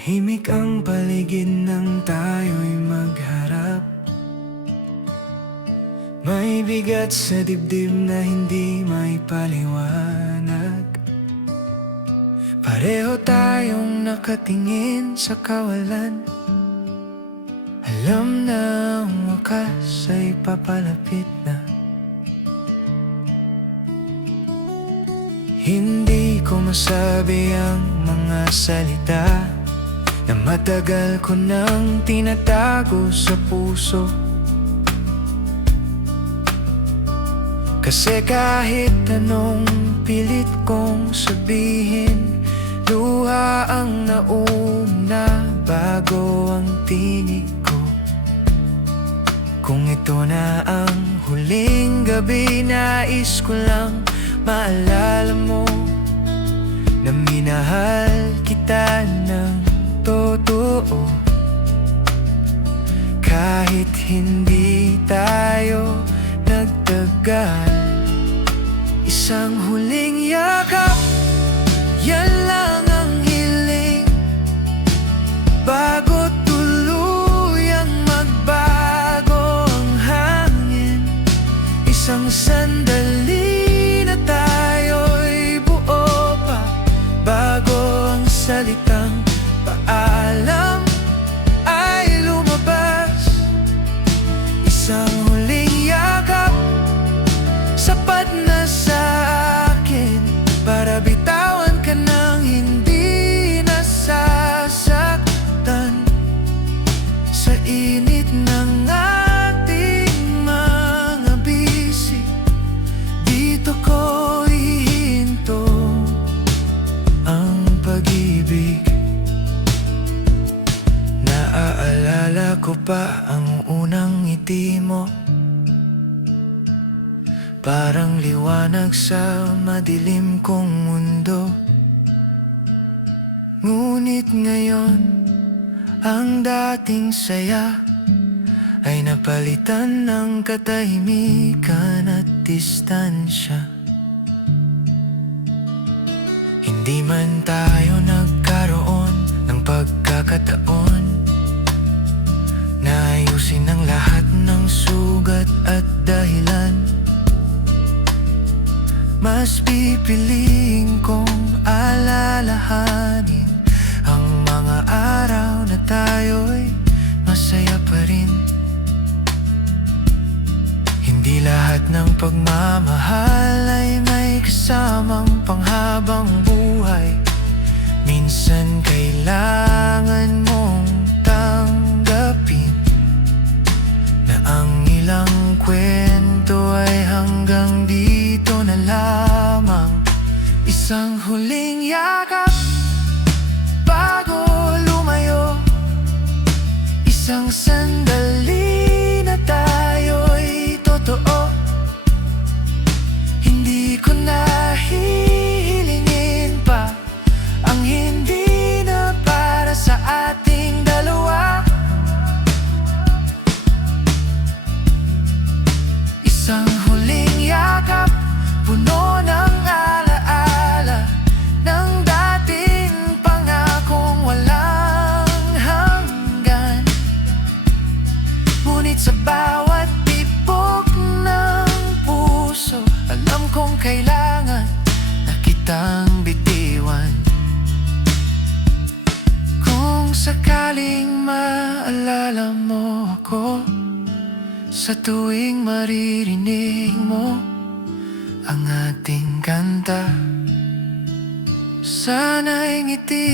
Tahimik ang paligid nang tayo'y magharap. May bigat sa dibdib na hindi may paliwanag. Pareho tayong nakatingin sa kawalan. Alam na ang wakas ay papalapit na. Hindi ko masabi ang mga salita na matagal ko nang tinatago sa puso. Kasi kahit anong pilit kong sabihin, luha ang nauna bago ang tinig ko. Kung ito na ang huling gabi, nais ko lang maalala mo na minahal kita ng totoo. Kahit hindi tayo nagtagal, isang huling yakap, yan lang ang hiling. Bago tuluyang magbago ang hangin, isang sandali na tayo'y buo pa. Bago ang salitang paalam ay lumabas, isang huling yakap, sapat na sa akin para bitawan ka nang hindi nasasaktan. Sa init ng ating mga bisig, dito ko ihinto ang pag-ibig. Naaalala ko pa ang unang ngiti mo, parang liwanag sa madilim kong mundo. Ngunit ngayon, ang dating saya ay napalitan ng katahimikan at distansya. Hindi man tayo nagkaroon ng pagkakataon na ayusin ang lahat ng sugat at dahilan, mas pipiliin kong alalahanin ang mga araw na tayo'y masaya pa rin. Hindi lahat ng pagmamahal ay may kasamang panghabang buhay. Minsan kailangan mong tanggapin na ang ilang kwento ay hanggang dito na lamang. Isang huling yakap bago lumayo, isang sandali na tayo'y totoo. Hindi ko na hihilingin pa ang hindi na para sa ating dalawa. Isang huling yakap, puno ng alaala ng dating pangakong walang hanggan. Ngunit sa bawat tibok ng puso, alam kong kailangan na kitang bitiwan. Kung sakaling maalala mo ako, sa tuwing maririnig mo ang ating kanta, sana'y ngiti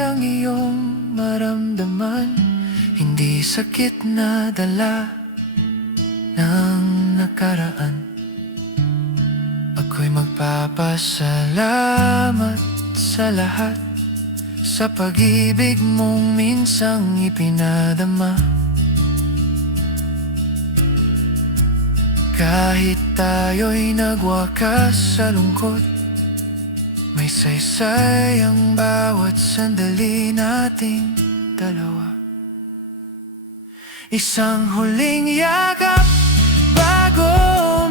ang iyong maramdaman, hindi sakit na dala ng nakaraan. Ako'y magpapasalamat sa lahat, sa pag-ibig mong minsang ipinadama. Kahit tayo'y nagwakas sa lungkot, may saysay ang bawat sandali nating dalawa. Isang huling yakap bago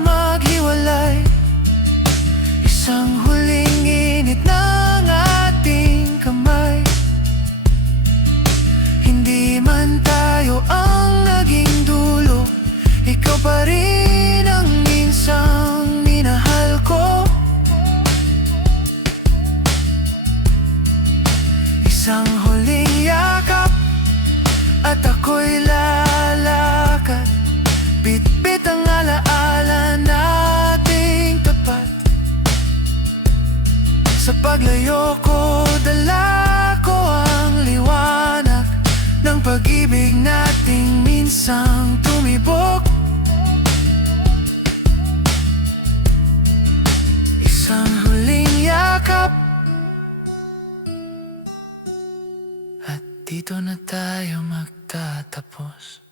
maghiwalay, isang huling init ng ating kamay. Isang huling yakap at ako'y lalakad. Bitbit ang alaala nating tapat. Sa paglayo ko, dala ko ang liwanag ng pag-ibig nating minsang tumibok. Isang huling yakap at dito na tayo magtatapos.